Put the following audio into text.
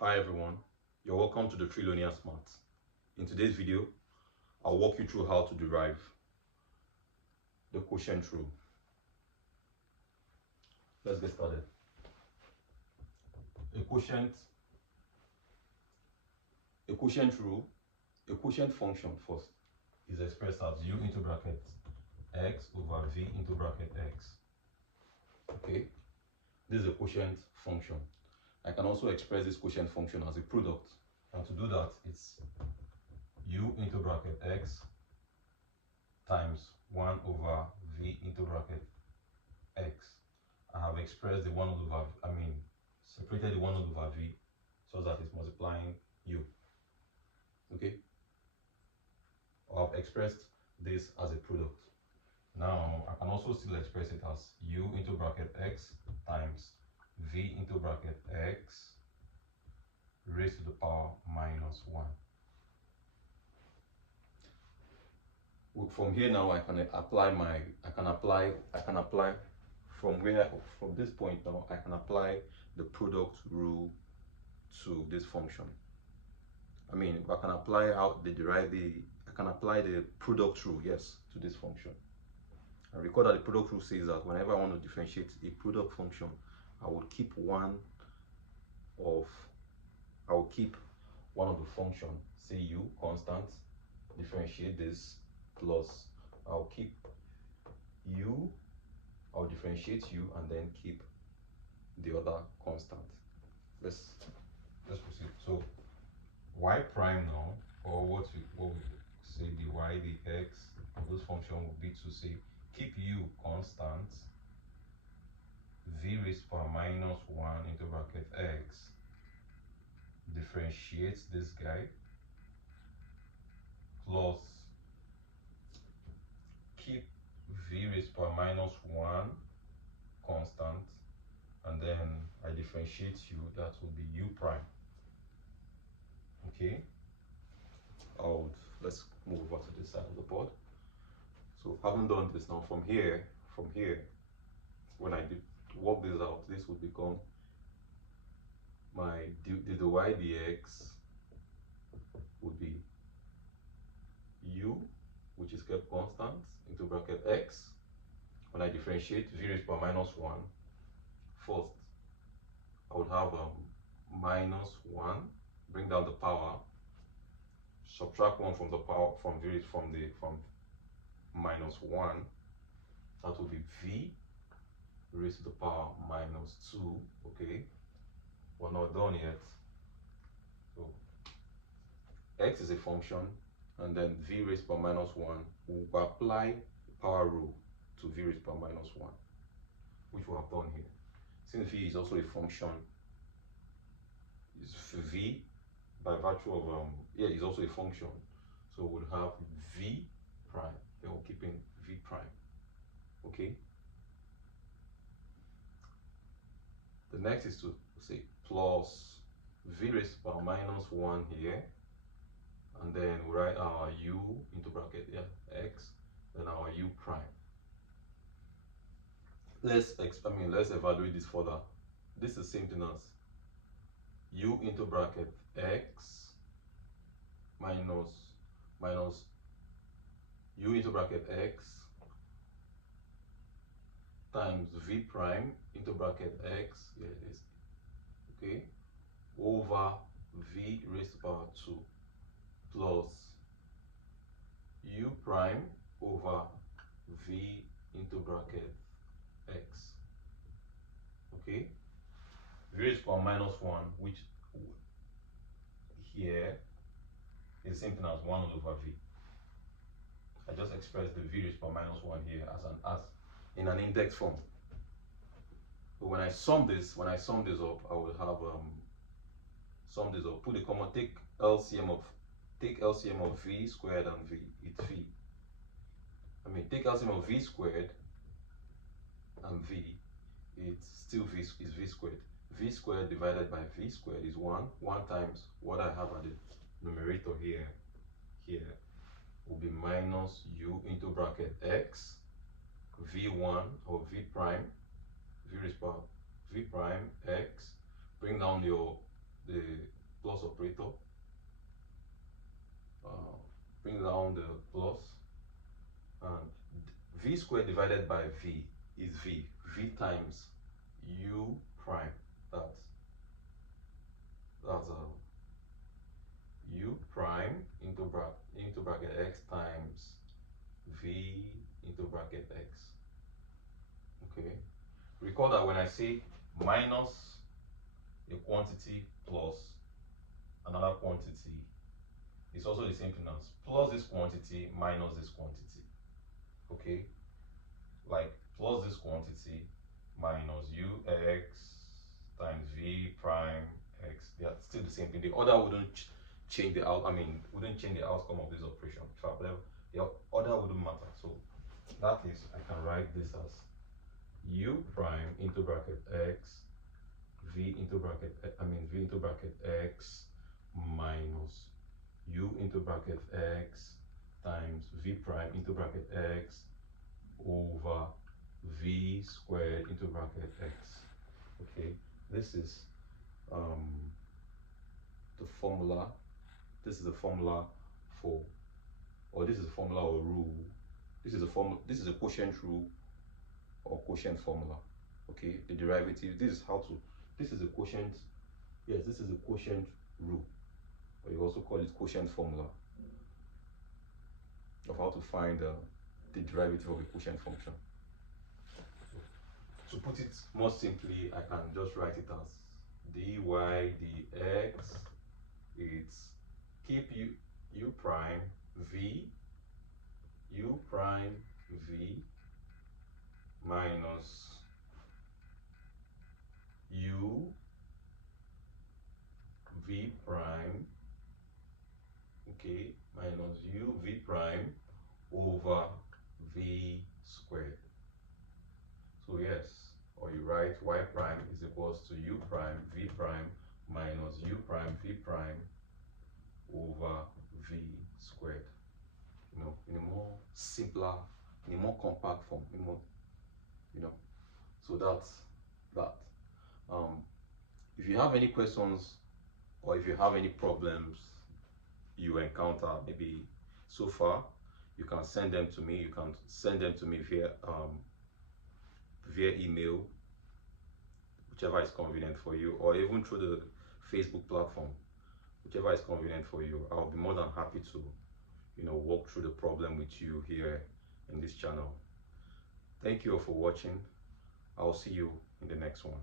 Hi everyone, you're welcome to the Trillionaire Smart. In today's video, I'll walk you through how to derive the quotient rule. Let's get started. A quotient rule, a quotient function first is expressed as u into bracket x over v into bracket x. Okay, this is a quotient function. I can also express this quotient function as a product, and to do that, it's u into bracket x times 1 over v into bracket x. I have expressed the 1 over, separated the 1 over v so that it's multiplying u. Okay, I've expressed this as a product. Now I can also still express it as u into bracket x times v into bracket x raised to the power minus 1. From here now I can apply from this point now I can apply the product rule to this function. I can apply the product rule, yes, to this function. And recall that the product rule says that whenever I want to differentiate a product function, I will keep one of the function, say u constant, differentiate this, plus I'll keep u, I'll differentiate u, and then keep the other constant. Let's proceed. So y prime now, or what we say the y, the x of this function would be to say keep u constant, v raised to power minus 1 into bracket x, differentiate this guy, plus keep v raised to power minus 1 constant, and then I differentiate u, that will be u prime. Okay, let's move over to this side of the board. So having done this now, from here, when I work this out, this would become my dy dx would be u, which is kept constant, into bracket x. When I differentiate v raised to power minus 1, first I would have minus 1, bring down the power, subtract 1 from the power from minus 1, that will be v raised to the power minus 2. Okay, we're not done yet. So x is a function, and then v raised to the power minus 1, we'll apply the power rule to v raised to the power minus 1, which we have done here. Since v is also a function, is v by virtue of is also a function, so we'll have v prime, then we're keeping v prime. Okay, the next is to say plus v raised to the power minus 1 here, and then we write our u into bracket x, then our u prime. Let's evaluate this further. This is the same thing as u into bracket x minus u into bracket x times v prime into bracket x, here it is, okay, over v raised to the power 2 plus u prime over v into bracket x. Okay, v raised to the power minus 1, which here is the same thing as 1 over v. I just expressed the v raised to the power minus 1 here as in an index form. But when I sum this up, I will have sum this up, put the comma, take LCM of v squared and v, it's v. Take LCM of v squared and v, it's still v squared. V squared divided by v squared is 1 times what I have at the numerator here will be minus u into bracket x v1 or v prime, v raised to power v prime x, bring down the plus operator, bring down the plus, and v squared divided by v is v times u prime. That's u prime into bracket x times v into bracket x. Okay, recall that when I say minus a quantity plus another quantity, it's also the same thing as plus this quantity minus this quantity. Okay, like plus this quantity minus ux times v prime x. They are still the same thing. The order wouldn't change the wouldn't change the outcome of this operation. The order wouldn't matter. So that is, I can write this as u prime into bracket x v into bracket x minus u into bracket x times v prime into bracket x over v squared into bracket x. Okay, this is the formula. This is a formula for, or this is a formula or rule. This is a quotient rule or quotient formula. Okay, the derivative. This is a quotient. Yes, this is a quotient rule, or you also call it quotient formula of how to find the derivative of a quotient function. To put it more simply, I can just write it as dy dx. It's keep u prime v minus u v prime, okay, minus u v prime over v squared. So yes, or you write y prime is equals to u prime v prime minus u prime v prime over v squared. You know, in a more simpler, in a more compact form, so that's that. If you have any questions, or if you have any problems you encounter maybe so far, you can send them to me. You can send them to me via email, whichever is convenient for you, or even through the Facebook platform, whichever is convenient for you. I'll be more than happy to walk through the problem with you here in this channel. Thank you all for watching. I'll see you in the next one.